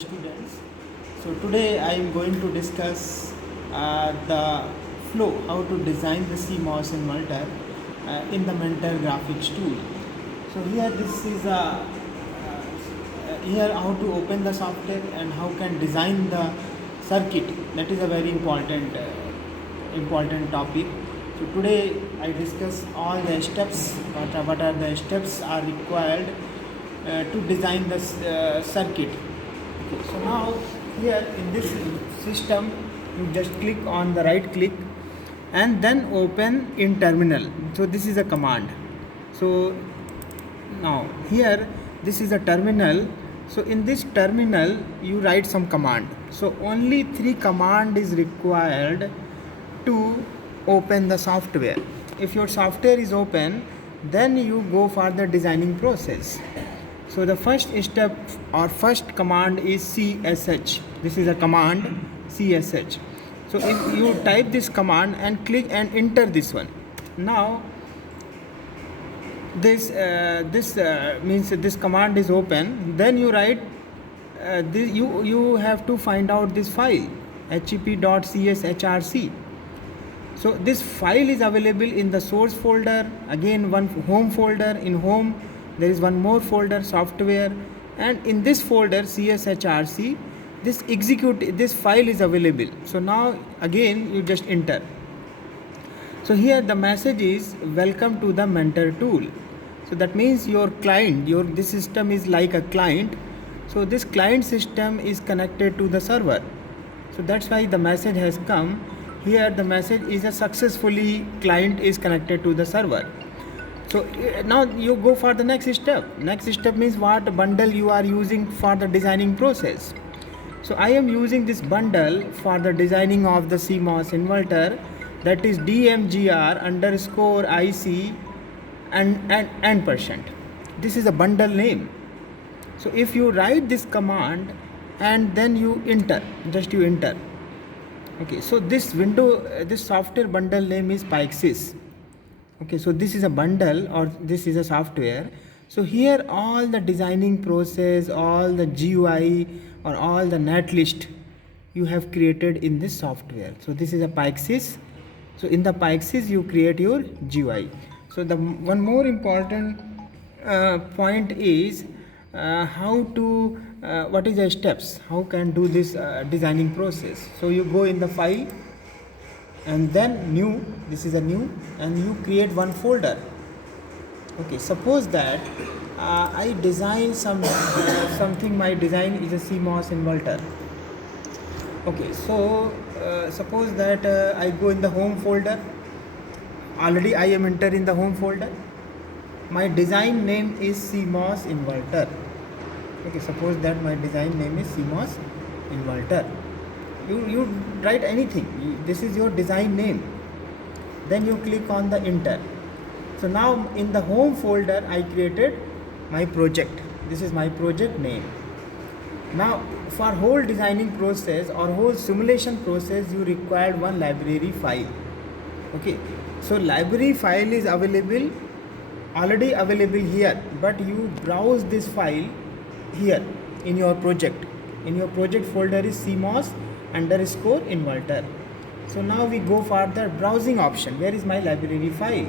Students. So today I am going to discuss the flow, how to design the CMOS inverter in the Mentor graphics tool. So here this is here how to open the software and how can design the circuit. That is a very important topic. So today I discuss all the steps. What are the steps are required to design the circuit. Okay, so now here in this system you just click on the right click and then open in terminal. So this is a command. So now here this is a terminal. So in this terminal you write some command. So only 3 command is required to open the software. If your software is open, then you go for the designing process. So the first step or first command is CSH. This is a command CSH. So if you type this command and click and enter this one, now this means this command is open. Then you write you have to find out this file hep.cshrc. So this file is available in the source folder, again one home folder. In home there is one more folder, software, and in this folder cshrc this file is available. So now again you just enter. So here the message is welcome to the Mentor tool. So that means your client, this system is like a client. So this client system is connected to the server. So that's why the message has come. Here the message is a successfully client is connected to the server. So now you go for the next step. Next step means what bundle you are using for the designing process. So I am using this bundle for the designing of the CMOS inverter, that is DMGR underscore IC and percent. This is a bundle name. So if you write this command and then you enter, just you enter. Okay, so this software bundle name is Pyxis. Okay, so this is a bundle or this is a software. So here all the designing process, all the GUI or all the netlist you have created in this software. So this is a Pyxis. So in the Pyxis you create your GUI. So the one more important point is how to what is the steps, how can do this designing process. So you go in the file and then new, this is a new, and you create one folder. Okay, suppose that I design something, my design is a CMOS inverter. Okay, so suppose that I go in the home folder. Already I am entered in the home folder. My design name is CMOS inverter. Okay, suppose that my design name is CMOS inverter. You write anything. This is your design name. Then you click on the enter. So now in the home folder I created my project. This is my project name. Now for whole designing process or whole simulation process you require one library file. Okay, so library file is available, already available here, but you browse this file here in your project. In your project folder is CMOS underscore inverter. So now we go for the browsing option. Where is my library file?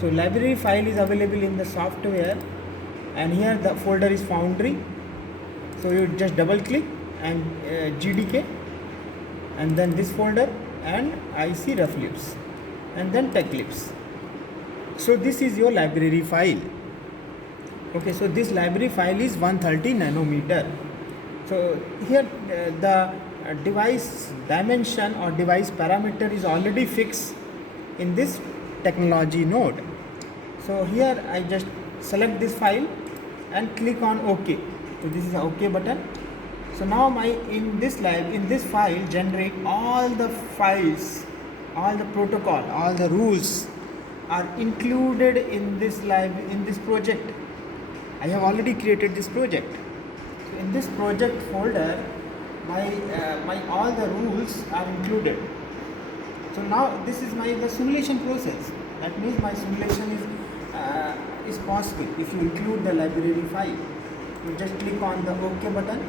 So library file is available in the software, and here the folder is Foundry. So you just double click and GDK, and then this folder and IC Reflex, and then Techlibs. So this is your library file. Okay, so this library file is 130 nanometer. So here the device dimension or device parameter is already fixed in this technology node. So here I just select this file and click on OK. So this is the OK button. So now in this file generate all the files, all the protocol, all the rules are included in this project. I have already created this project. So in this project folder my all the rules are included. So now this is the simulation process. That means my simulation is possible if you include the library file. You just click on the OK button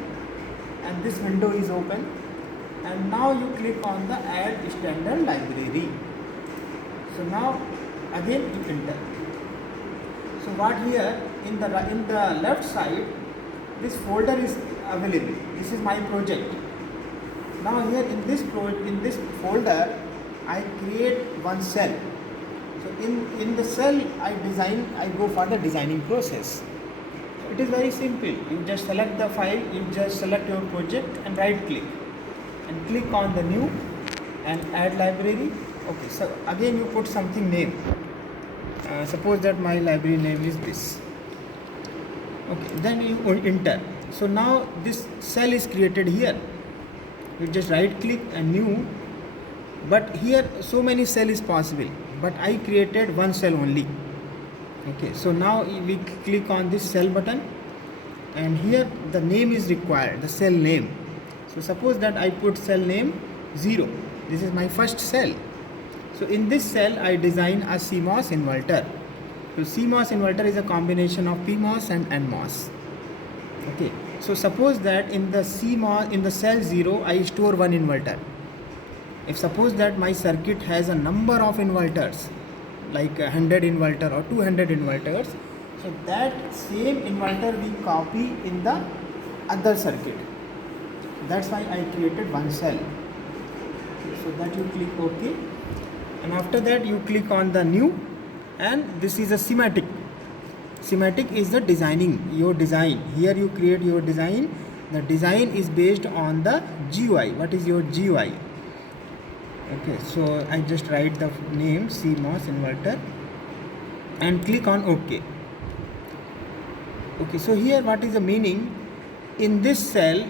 and this window is open, and now you click on the add standard library. So now again you enter. So what here in the left side, this folder is available. This is my project. Now here in this folder I create one cell. So in the cell I go for the designing process. So it is very simple. You just select the file, you just select your project and right click and click on the new and add library. Okay, so again you put something name. Suppose that my library name is this. Okay, then you enter. So now this cell is created here. You just right click and new, but here so many cell is possible, but I created one cell only. Okay, so now we click on this cell button, and here the name is required, the cell name. So suppose that I put cell name 0. This is my first cell. So in this cell I design a CMOS inverter. So CMOS inverter is a combination of PMOS and NMOS. Okay, so suppose that in the cell 0 I store one inverter. If suppose that my circuit has a number of inverters, like 100 inverter or 200 inverters, so that same inverter we copy in the other circuit. That's why I created one cell. So that you click OK, and after that you click on the new, and this is a schematic. Schematic is the designing, your design. Here you create your design. The design is based on the GUI. What is your GUI? Okay, so I just write the name CMOS inverter and click on OK. Okay, so here what is the meaning? In this cell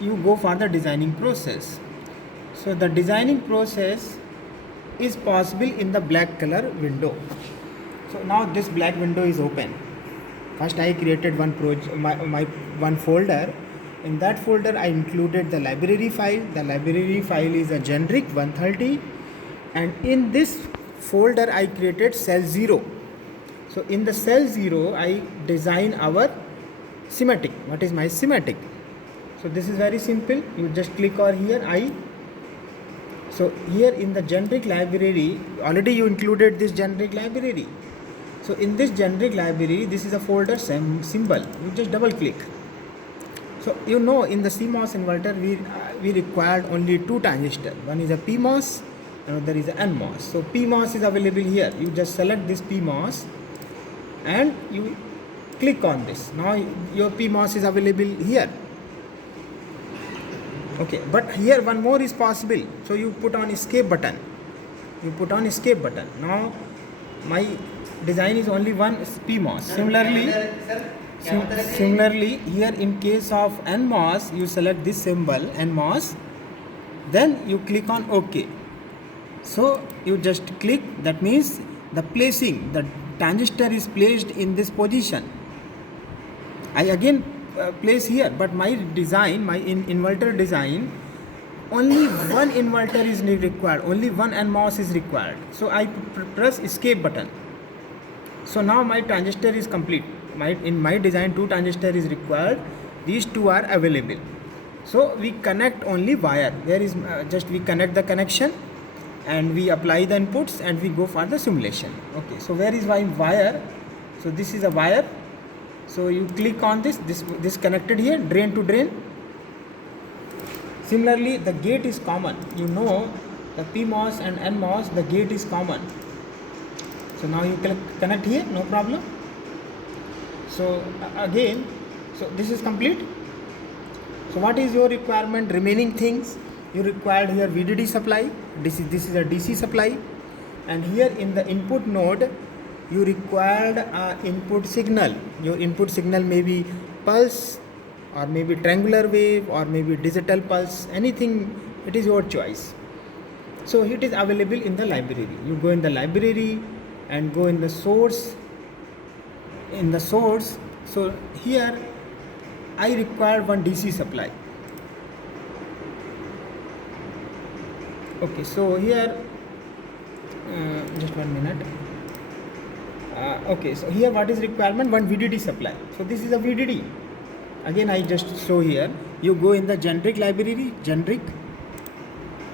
you go for the designing process. So the designing process is possible in the black color window. So now this black window is open. First I created one one folder. In that folder I included the library file. The library file is a generic 130, and in this folder I created cell 0. So in the cell 0 I design our schematic. What is my schematic? So this is very simple. You just click on here So here in the generic library, already you included this generic library. So in this generic library, this is a folder symbol. You just double click. So you know in the CMOS inverter we required only two transistors. One is a PMOS, another is a NMOS. So PMOS is available here. You just select this PMOS and you click on this. Now your PMOS is available here. Okay, but here one more is possible. So you put on escape button. Now my design is only one PMOS. Similarly, here in case of NMOS, you select this symbol NMOS, then you click on OK. So you just click. That means the transistor is placed in this position. I again place here, but my design, my inverter design, only one inverter is required, only one NMOS is required. So I press escape button. So now my transistor is complete. In my design, two transistor is required. These two are available. So we connect only wire. There is just we connect the connection and we apply the inputs and we go for the simulation. Okay, so where is my wire? So this is a wire. So you click on this connected here, drain to drain. Similarly, the gate is common. You know the PMOS and NMOS, the gate is common. So now you connect here, no problem. So again, so this is complete. So what is your requirement? Remaining things you required here VDD supply. This is a DC supply, and here in the input node you required input signal. Your input signal may be pulse, or maybe triangular wave, or maybe digital pulse. Anything, it is your choice. So it is available in the library. You go in the library and go in the source. So here I require one DC supply. Okay, so here just 1 minute. Okay, so here what is requirement? One VDD supply. So this is a VDD. Again I just show here. you go in the generic library, generic,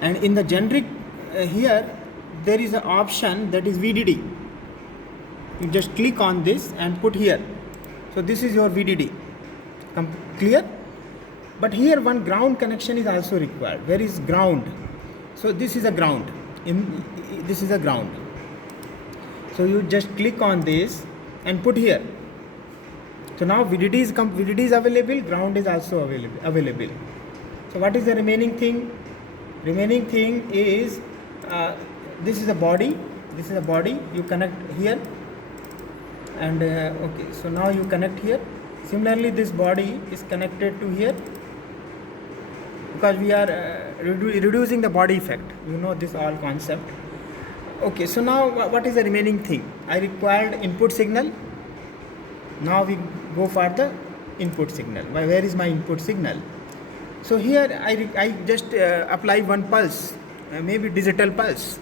and in the generic here there is an option that is VDD. You just click on this and put here. So this is your VDD. Clear? But here one ground connection is also required. Where is ground? So this is a ground. This is a ground. So you just click on this and put here. So now VDD is available, ground is also available. So what is the remaining thing? Remaining thing is this is a body. This is a body. You connect here, and okay. So now you connect here. Similarly, this body is connected to here because we are reducing the body effect. You know this all concept. Okay. So now what is the remaining thing? I required input signal. Now we go for the input signal. Where is my input signal? So here I just apply one pulse, maybe digital pulse,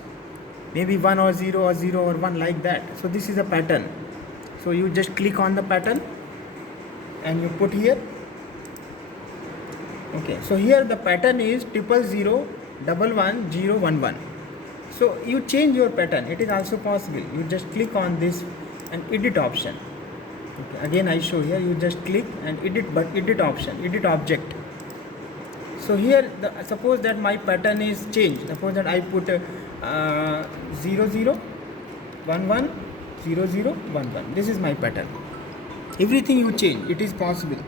maybe 1 or 0 or 0 or 1, like that. So this is a pattern. So you just click on the pattern and you put here. Okay, so here the pattern is 000 11 0 11. So you change your pattern. It is also possible. You just click on this and edit option. Okay, again I show here. You just click and edit, but edit option, edit object. So here suppose that my pattern is changed. Suppose that I put 0 0 1 1 0 0 1 1. This is my pattern. Everything you change, it is possible.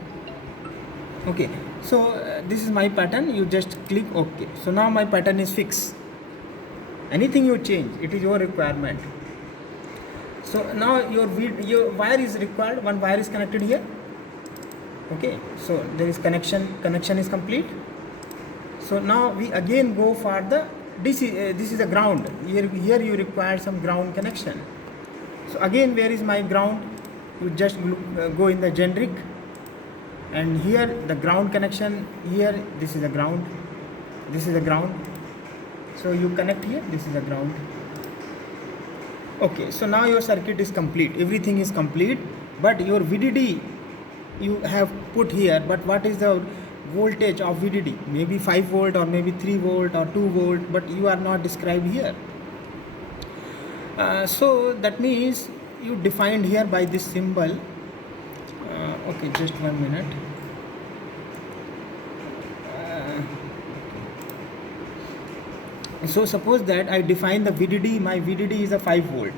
Okay, so this is my pattern. You just click OK. So now my pattern is fixed. Anything you change, it is your requirement. So now your wire is required. One wire is connected here. Okay, so there is connection is complete. So now we again go for the DC. This is a ground. Here you require some ground connection. So again, where is my ground? You just go in the generic, and here the ground connection. Here this is a ground. This is a ground. So you connect here. This is a ground. Okay, so now your circuit is complete. Everything is complete, but your VDD you have put here. But what is the voltage of VDD? Maybe 5 volt or maybe 3 volt or 2 volt, but you are not described here. So that means you defined here by this symbol. Okay, just 1 minute. So suppose that I define the VDD. My VDD is a 5 volt.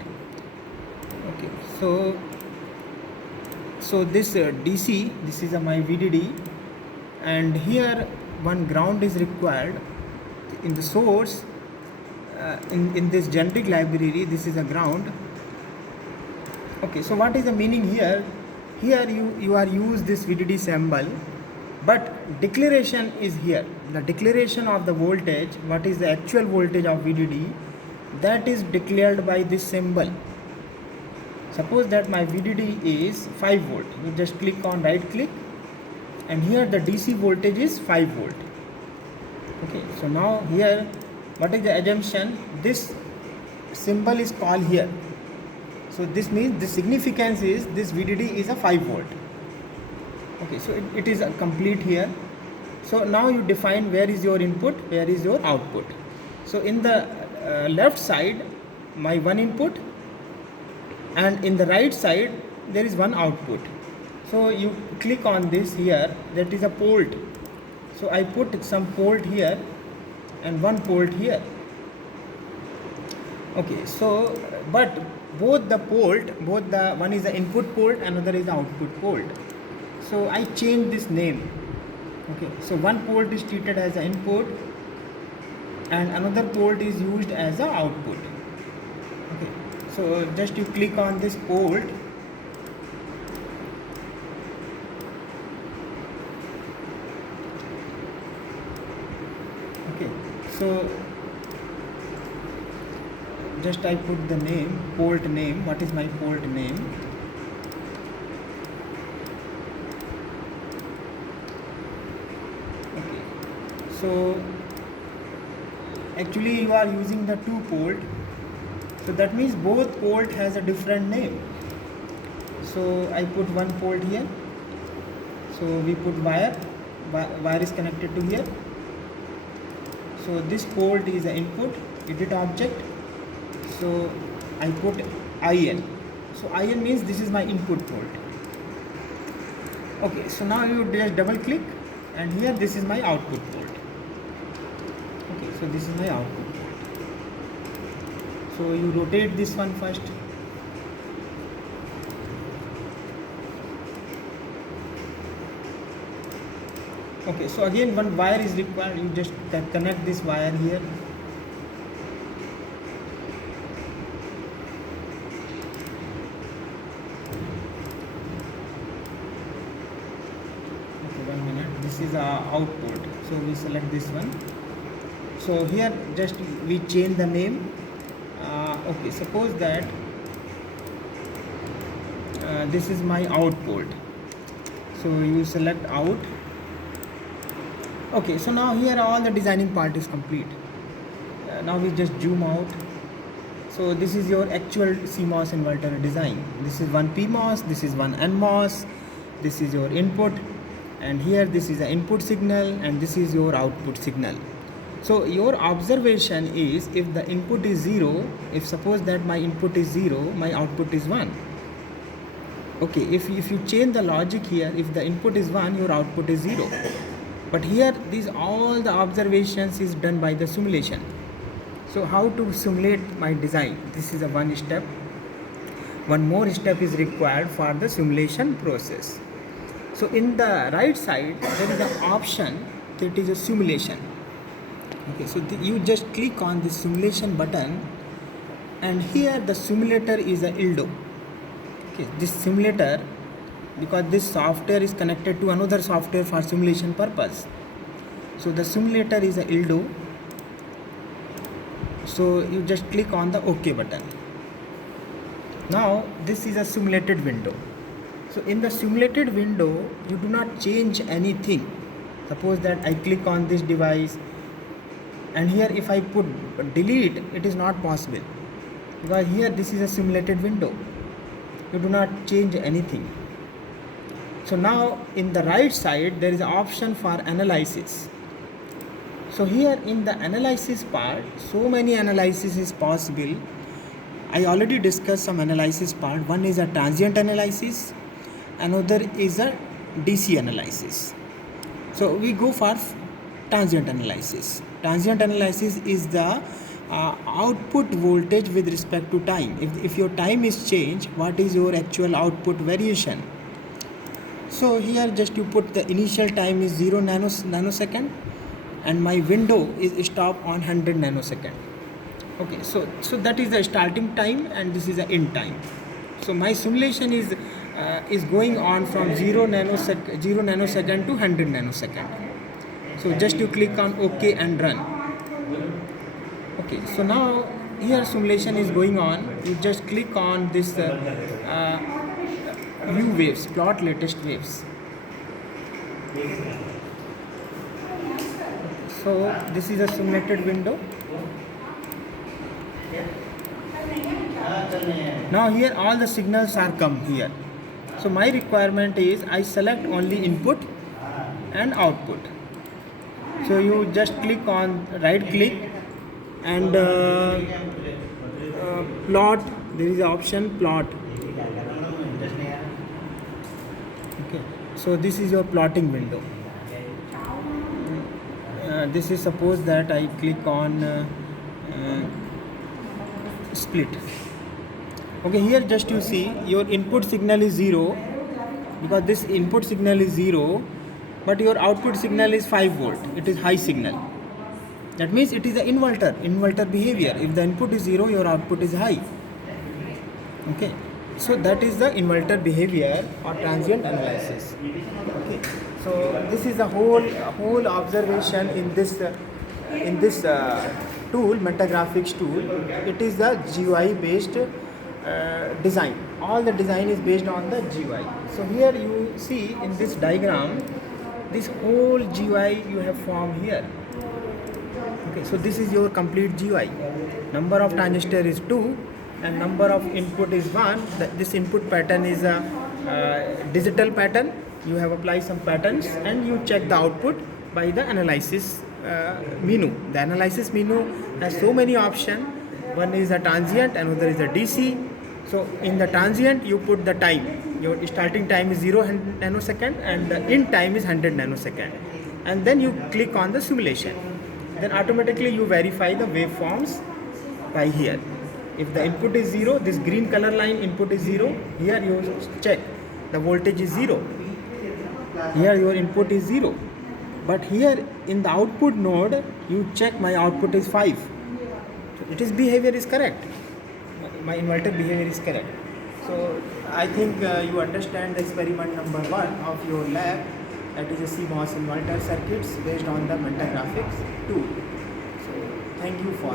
Okay, so this DC, this is my VDD, and here one ground is required in the source. In this generic library, this is a ground. Okay, so what is the meaning here? Here you are use this VDD symbol, but declaration is here. The declaration of the voltage, what is the actual voltage of VDD, that is declared by this symbol. Suppose that my VDD is 5 volt. You just click on right click, and here the DC voltage is 5 volt. Okay, so now here what is the assumption? This symbol is called here. So this means the significance is this VDD is a 5 volt. Okay, so it is complete here. So now you define where is your input, where is your output. So in the left side, my one input, and in the right side there is one output. So you click on this here, that is a port. So I put some port here and one port here. Okay, so but both the one is the input port, another is the output port. So I change this name. Okay, so one port is treated as an input and another port is used as an output. Okay, so just you click on this port. Okay, so just I put the name, port name. What is my port name? Okay, so actually you are using the 2 port, so that means both port has a different name. So I put one port here, so we put wire, wire is connected to here. So this port is the input edit object. So I put IN. So IN means this is my input port. Okay, so now you just double click, and here this is my output port. Okay, so this is my output port. So you rotate this one first. Okay, so again one wire is required. You just connect this wire here. Okay, 1 minute. This is our output. So we select this one. So here just we change the name. Okay, suppose that this is my output. So you select out. Okay, so now here all the designing part is complete. Now we just zoom out. So this is your actual CMOS inverter design. This is one PMOS, this is one NMOS, this is your input, and here this is the input signal, and this is your output signal. So your observation is, if the input is 0, if suppose that my input is 0, my output is 1. Okay, if you change the logic here, if the input is 1, your output is 0. But here these all the observations is done by the simulation. So how to simulate my design? This is a one step. One more step is required for the simulation process. So in the right side there is an option that is a simulation. Okay, so you just click on the simulation button, and here the simulator is a ILDO. Okay, this simulator, because this software is connected to another software for simulation purpose. So the simulator is a ILDO. So you just click on the OK button. Now this is a simulated window. So in the simulated window you do not change anything. Suppose that I click on this device, and here if I put delete, it is not possible, because here this is a simulated window. You do not change anything. So now in the right side there is an option for analysis. So here in the analysis part, so many analysis is possible. I already discussed some analysis part. One is a transient analysis, another is a DC analysis. So we go for transient analysis. Transient analysis is the output voltage with respect to time. If your time is changed, what is your actual output variation? So here just you put the initial time is 0 nanosecond, and my window is stop on 100 nanosecond. Okay, so that is the starting time, and this is the end time. So my simulation is going on from 0 nanosecond to 100 nanosecond. So just you click on OK and run. Okay, so now here simulation is going on. You just click on this view waves, plot latest waves. So this is a simulated window. Now here all the signals are come here. So my requirement is I select only input and output. So you just click on right click and plot. There is an option plot. Okay, so this is your plotting window. This is suppose that I click on split. Okay, here just you see your input signal is 0, because this input signal is 0, but your output signal is 5 volt. It is high signal. That means it is an inverter behavior. If the input is 0, your output is high. Okay, so that is the inverter behavior or transient analysis. Okay, so this is the whole observation in this tool, Metagraphics tool. It is the GUI based design. All the design is based on the GUI. So here you see in this diagram, this whole GUI you have formed here. Okay, so this is your complete GUI. Number of transistor is 2 and number of input is 1. This input pattern is a digital pattern. you have applied some patterns and you check the output by the analysis menu. The analysis menu has so many options. One is a transient, another is a DC. So in the transient you put the time. Your starting time is 0 nanosecond and the end time is 100 nanosecond. And then you click on the simulation. Then automatically you verify the waveforms by here. If the input is 0, this green color line input is 0, here you check the voltage is 0. Here your input is 0. But here in the output node, you check my output is 5. So it is behavior is correct. My inverter behavior is correct. So I think you understand the experiment number 1 of your lab, that is a CMOS inverter circuits based on the Manta Graphics tool. So thank you for